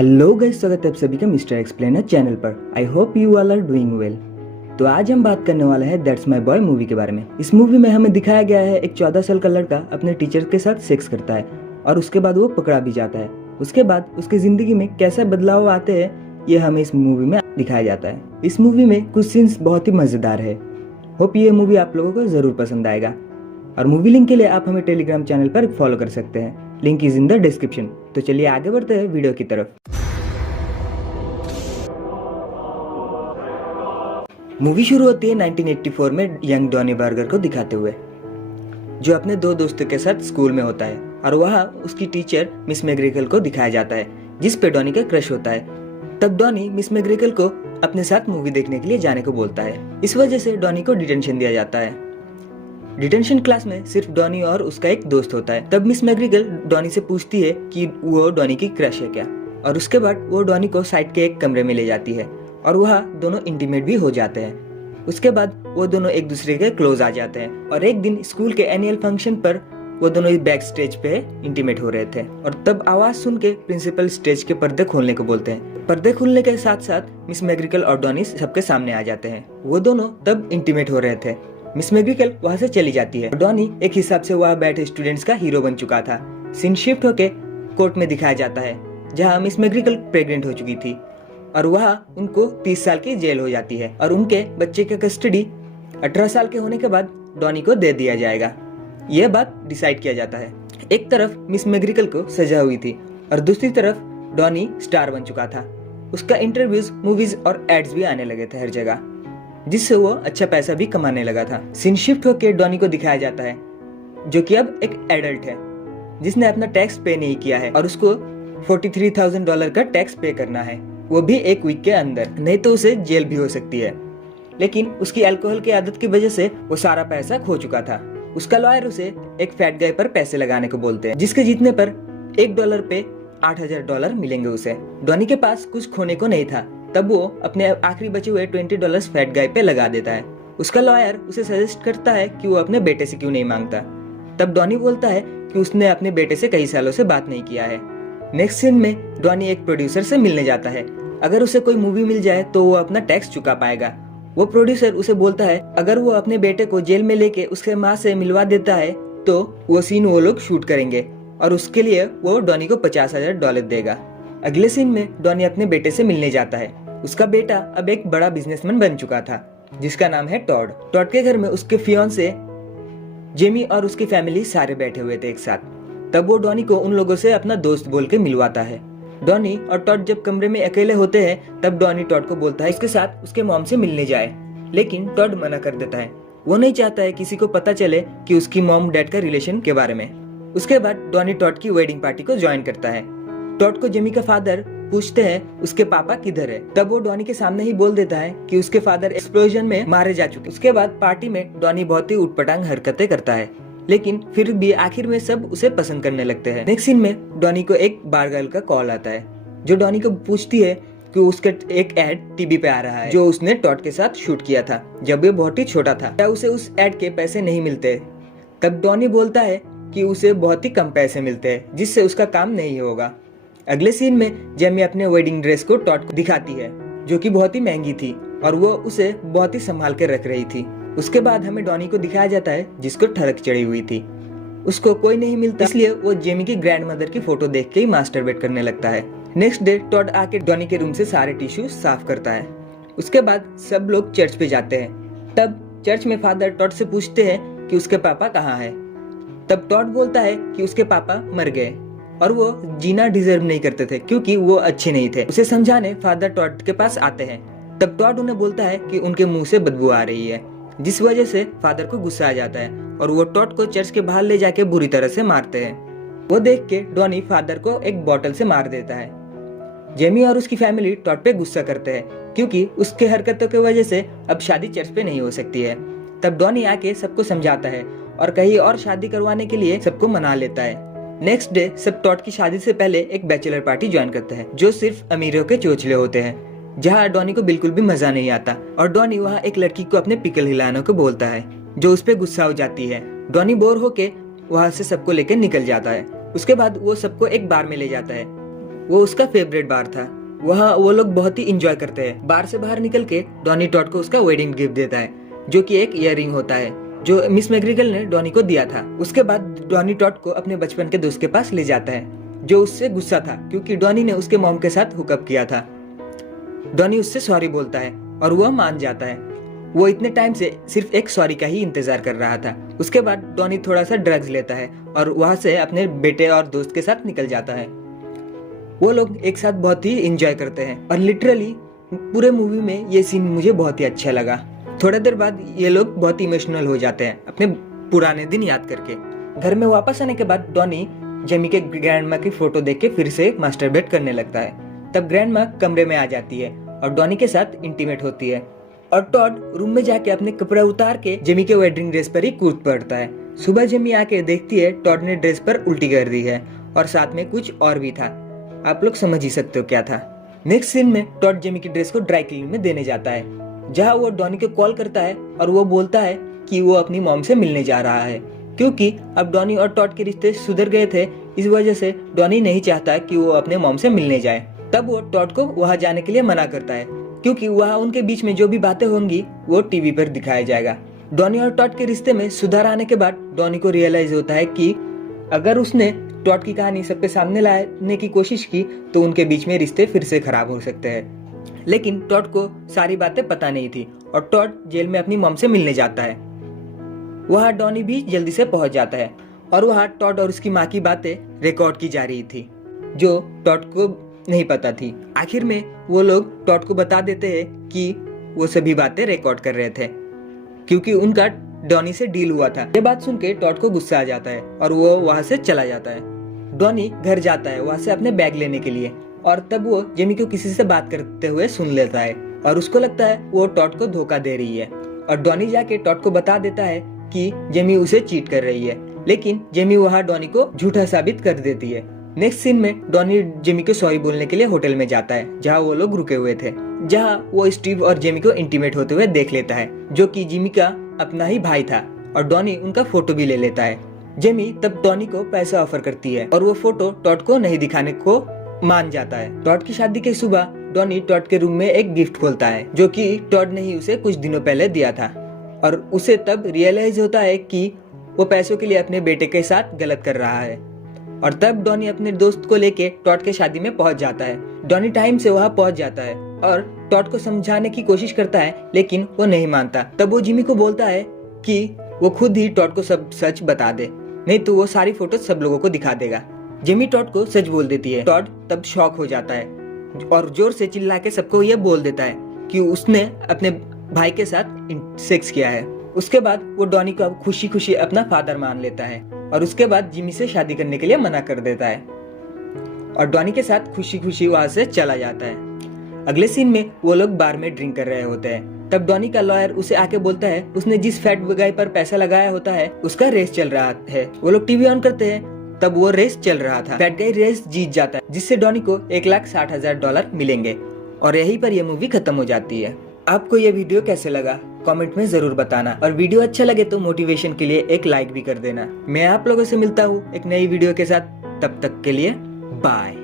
Hello guys, स्वागत है आप सभी का मिस्टर एक्सप्लेनर चैनल पर। I hope you all are doing well. तो आज हम बात करने वाले हैं दैट्स माय बॉय मूवी के बारे में। इस मूवी में हमें दिखाया गया है एक 14 साल का लड़का अपने टीचर के साथ सेक्स करता है और उसके बाद वो पकड़ा भी जाता है। उसके बाद उसकी जिंदगी में कैसे बदलाव आते हैं ये हमें इस मूवी में दिखाया जाता है। इस मूवी में कुछ सीन्स बहुत ही मजेदार है। होप ये मूवी आप लोगों को जरूर पसंद आएगा। और मूवी लिंक के लिए आप हमें टेलीग्राम चैनल पर फॉलो कर सकते हैं, link is in the description. तो चलिए आगे बढ़ते हैं वीडियो की तरफ। मूवी शुरू होती है 1984 में यंग डॉनी बार्गर को दिखाते हुए, जो अपने दो दोस्तों के साथ स्कूल में होता है और वहाँ उसकी टीचर मिस मैग्रिकल को दिखाया जाता है जिस पे डॉनी का क्रश होता है। तब डॉनी मिस मैग्रिकल को अपने साथ मूवी देखने के लिए जाने को बोलता है। इस वजह से डॉनी को डिटेंशन दिया जाता है। डिटेंशन क्लास में सिर्फ डॉनी और उसका एक दोस्त होता है। तब मिस मैग्रिकल डॉनी से पूछती है कि वो डॉनी की क्रश है क्या, और उसके बाद वो डॉनी को साइड के एक कमरे में ले जाती है और वहाँ दोनों इंटीमेट भी हो जाते हैं। उसके बाद वो दोनों एक दूसरे के क्लोज आ जाते हैं और एक दिन स्कूल के एनुअल फंक्शन पर वो दोनों बैक स्टेज पे इंटीमेट हो रहे थे और तब आवाज सुन के प्रिंसिपल स्टेज के पर्दे खोलने को बोलते हैं। पर्दे खुलने के साथ साथ मिस मैग्रिकल और डॉनी सबके सामने आ जाते हैं। वो दोनों तब इंटीमेट हो रहे थे। मिस मैग्रिकल वहाँ से चली जाती है। डॉनी एक हिसाब से वहाँ बैठे स्टूडेंट्स का हीरो बन चुका था। सीन शिफ्ट होके कोर्ट में दिखाया जाता है जहाँ मिस मैग्रिकल प्रेग्नेंट हो चुकी थी और वहाँ उनको 30 साल की जेल हो जाती है और उनके बच्चे का कस्टडी 18 साल के होने के बाद डॉनी को दे दिया जाएगा। यह बात डिसाइड किया जाता है। एक तरफ मिस मैग्रिकल को सजा हुई थी और दूसरी तरफ डॉनी स्टार बन चुका था। उसका इंटरव्यूज, मूवीज और एड्स भी आने लगे थे हर जगह, जिससे वो अच्छा पैसा भी कमाने लगा था। सीन शिफ्ट होकर डॉनी को दिखाया जाता है जो कि अब एक एडल्ट है जिसने अपना टैक्स पे नहीं किया है और उसको $43,000 का टैक्स पे करना है, वो भी एक वीक के अंदर, नहीं तो उसे जेल भी हो सकती है। लेकिन उसकी अल्कोहल की आदत की वजह से वो सारा पैसा खो चुका था। उसका लॉयर उसे एक फैट गाय पर पैसे लगाने को बोलते हैं जिसके जीतने पर $1 पे $8,000 मिलेंगे उसे। डॉनी के पास कुछ खोने को नहीं था, तब वो अपने आखिरी बचे हुए $20 फैट गाय पे लगा देता है। उसका लॉयर उसे सजेस्ट करता है कि वो अपने बेटे से क्यों नहीं मांगता। तब डॉनी बोलता है कि उसने अपने बेटे से कई सालों से बात नहीं किया है। नेक्स्ट सीन में डॉनी एक प्रोड्यूसर से मिलने जाता है। अगर उसे कोई मूवी मिल जाए तो वो अपना टैक्स चुका पाएगा। वो प्रोड्यूसर उसे बोलता है अगर वो अपने बेटे को जेल में लेके उसके माँ से मिलवा देता है तो वो सीन वो लोग शूट करेंगे और उसके लिए वो डॉनी को $50,000 देगा। अगले सीन में डॉनी अपने बेटे से मिलने जाता है। उसका बेटा अब एक बड़ा बिजनेसमैन बन चुका था जिसका नाम है टॉड। टॉड के घर में उसके फियांसे जेमी और उसकी फैमिली सारे बैठे हुए थे एक साथ। तब वो डॉनी को उन लोगों से अपना दोस्त बोल के मिलवाता है। डॉनी और टॉड जब कमरे में अकेले होते हैं तब डॉनी टॉड को बोलता है इसके साथ उसके मॉम से मिलने जाए, लेकिन टॉड मना कर देता है। वो नहीं चाहता है किसी को पता चले कि उसकी मॉम डैड का रिलेशन के बारे में। उसके बाद डॉनी टॉड की वेडिंग पार्टी को ज्वाइन करता है। टॉड को जेमी का फादर पूछते हैं उसके पापा किधर है। तब वो डॉनी के सामने ही बोल देता है कि उसके फादर एक्सप्लोजन में मारे जा चुके। उसके बाद पार्टी में डॉनी बहुत ही उटपटांग हरकतें करता है, लेकिन फिर भी आखिर में सब उसे पसंद करने लगते हैं। नेक्स्ट सीन में डॉनी को एक बार गर्ल का कॉल आता है जो डॉनी को पूछती है कि उसका एक एड टीवी पे आ रहा है जो उसने टॉड के साथ शूट किया था जब वो बहुत ही छोटा था। क्या उसे उस एड के पैसे नहीं मिलते? तब डॉनी बोलता है कि उसे बहुत ही कम पैसे मिलते हैं जिससे उसका काम नहीं होगा। अगले सीन में जेमी अपने वेडिंग ड्रेस को टॉड को दिखाती है जो कि बहुत ही महंगी थी और वो उसे बहुत ही संभाल कर रख रही थी। उसके बाद हमें डॉनी को दिखाया जाता है जिसको ठड़क चढ़ी हुई थी। उसको कोई नहीं मिलता इसलिए वो जेमी की ग्रैंडमदर की फोटो देख के ही मास्टरबेट करने लगता है। नेक्स्ट डे टॉड आके डॉनी के रूम से सारे टिश्यू साफ करता है। उसके बाद सब लोग चर्च पे जाते हैं। तब चर्च में फादर टॉड से पूछते हैं कि उसके पापा कहाँ हैं। तब टॉड बोलता है कि उसके पापा मर गए और वो जीना डिजर्व नहीं करते थे क्योंकि वो अच्छे नहीं थे। उसे समझाने फादर टॉड के पास आते हैं। तब टॉड उन्हें बोलता है कि उनके मुंह से बदबू आ रही है, जिस वजह से फादर को गुस्सा आ जाता है और वो टॉड को चर्च के बाहर ले जाके बुरी तरह से मारते हैं। वो देख के डॉनी फादर को एक बॉटल से मार देता है। जेमी और उसकी फैमिली टॉड पे गुस्सा करते हैं क्योंकि उसके हरकतों की वजह से अब शादी चर्च पे नहीं हो सकती है। तब डॉनी आके सबको समझाता है और कहीं और शादी करवाने के लिए सबको मना लेता है। नेक्स्ट डे सब टॉड की शादी से पहले एक बैचलर पार्टी ज्वाइन करते हैं जो सिर्फ अमीरों के चोचले होते हैं, जहाँ डॉनी को बिल्कुल भी मजा नहीं आता और डॉनी वहाँ एक लड़की को अपने पिकल हिलाने को बोलता है जो उस पे गुस्सा हो जाती है। डॉनी बोर होके वहाँ से सबको लेकर निकल जाता है। उसके बाद वो सबको एक बार में ले जाता है वो उसका फेवरेट बार था। वहाँ वो लोग बहुत ही इंजॉय करते हैं। बार से बाहर निकल के डॉनी टॉड को उसका वेडिंग गिफ्ट देता है, जो कि एक ईयररिंग होता है जो मिस मैग्रिगल ने डॉनी को दिया था। उसके बाद डॉनी टॉड को अपने बचपन के दोस्त के पास ले जाता है, जो उससे गुस्सा था क्योंकि डॉनी ने उसके मॉम के साथ हुकअप किया था। डॉनी उससे सॉरी बोलता है और वह मान जाता है। वो इतने टाइम से सिर्फ एक सॉरी का ही इंतजार कर रहा था। उसके बाद डॉनी थोड़ा सा ड्रग्स लेता है और वहां से अपने बेटे और दोस्त के साथ निकल जाता है। वो लोग एक साथ बहुत ही एंजॉय करते हैं और लिटरली पूरे मूवी में ये सीन मुझे बहुत ही अच्छा लगा। थोड़ा देर बाद ये लोग बहुत इमोशनल हो जाते हैं अपने पुराने दिन याद करके। घर में वापस आने के बाद डॉनी जेमी के ग्रैंडमा की फोटो देख के फिर से मास्टरबेट करने लगता है। तब ग्रैंडमा कमरे में आ जाती है और डॉनी के साथ इंटीमेट होती है और टॉड रूम में जाके अपने कपड़े उतार के जेमी के वेडिंग ड्रेस पर ही कूद पड़ता है। सुबह जेमी आके देखती है टॉड ने ड्रेस पर उल्टी कर दी है और साथ में कुछ और भी था। आप लोग समझ ही सकते हो क्या था। नेक्स्ट सीन में टॉड जेमी की ड्रेस को ड्राई क्लीन में देने जाता है, जहाँ वो डॉनी को कॉल करता है और वो बोलता है कि वो अपनी मॉम से मिलने जा रहा है, क्योंकि अब डॉनी और टॉड के रिश्ते सुधर गए थे। इस वजह से डॉनी नहीं चाहता कि वो अपने मॉम से मिलने जाए। तब वो टॉड को वहां जाने के लिए मना करता है, क्योंकि वहां उनके बीच में जो भी बातें होंगी वो टीवी पर दिखाया जाएगा। डॉनी और टॉड के रिश्ते में सुधार आने के बाद डॉनी को रियलाइज होता है कि अगर उसने टॉड की कहानी सबके सामने लाने की कोशिश की तो उनके बीच में रिश्ते फिर से खराब हो सकते हैं। लेकिन टॉड को सारी बातें पता नहीं थी और टॉड जेल में अपनी मॉम से मिलने जाता है। वहाँ डॉनी भी जल्दी से पहुंच जाता है और वहाँ टॉड और उसकी माँ की बातें रिकॉर्ड की जा रही थी, जो टॉड को नहीं पता थी। आखिर में वो लोग टॉड को बता देते हैं कि वो सभी बातें रिकॉर्ड कर रहे थे, क्योंकि उनका डॉनी से डील हुआ था। ये बात सुन के टॉड को गुस्सा आ जाता है और वो वहाँ से चला जाता है। डॉनी घर जाता है वहाँ से अपने बैग लेने के लिए, और तब वो जेमी को किसी से बात करते हुए सुन लेता है और उसको लगता है वो टॉड को धोखा दे रही है। और डॉनी जाके टॉड को बता देता है कि जेमी उसे चीट कर रही है, लेकिन जेमी वहाँ डॉनी को झूठा साबित कर देती है। नेक्स्ट सीन में डॉनी जेमी को सॉरी बोलने के लिए होटल में जाता है, जहाँ वो लोग रुके हुए थे, जहाँ वो स्टीव और जेमी को इंटीमेट होते हुए देख लेता है, जो कि जेमी का अपना ही भाई था, और डॉनी उनका फोटो भी ले लेता है। जेमी तब डॉनी को पैसा ऑफर करती है और वो फोटो टॉड को नहीं दिखाने को मान जाता है। टॉड की शादी के सुबह डॉनी टॉड के रूम में एक गिफ्ट खोलता है, जो कि टॉड ने ही उसे कुछ दिनों पहले दिया था, और उसे तब रियलाइज होता है कि वो पैसों के लिए अपने बेटे के साथ गलत कर रहा है। और तब डॉनी अपने दोस्त को लेके टॉड के शादी में पहुंच जाता है। डॉनी टाइम से वहां पहुंच जाता है और टॉड को समझाने की कोशिश करता है, लेकिन वो नहीं मानता। तब वो जिमी को बोलता है कि वो खुद ही टॉड को सब सच बता दे, नहीं तो वो सारी फोटो सब लोगों को दिखा देगा। जिमी टॉड को सच बोल देती है। टॉड तब शॉक हो जाता है और जोर से चिल्ला के सबको ये बोल देता है कि उसने अपने भाई के साथ सेक्स किया है। उसके बाद वो डॉनी को खुशी खुशी अपना फादर मान लेता है और उसके बाद जिमी से शादी करने के लिए मना कर देता है और डॉनी के साथ खुशी खुशी वहां से चला जाता है। अगले सीन में वो लोग बार में ड्रिंक कर रहे होते हैं। तब डॉनी का लॉयर उसे आके बोलता है उसने जिस फैट गाय पर पैसा लगाया होता है उसका रेस चल रहा है। वो लोग टीवी ऑन करते हैं, तब वो रेस चल रहा था। फैट गाय रेस जीत जाता है, जिससे डॉनी को $1,60,000 मिलेंगे और यहीं पर यह मूवी खत्म हो जाती है। आपको ये वीडियो कैसे लगा कमेंट में जरूर बताना, और वीडियो अच्छा लगे तो मोटिवेशन के लिए एक लाइक भी कर देना। मैं आप लोगों से मिलता हूँ एक नई वीडियो के साथ, तब तक के लिए बाय।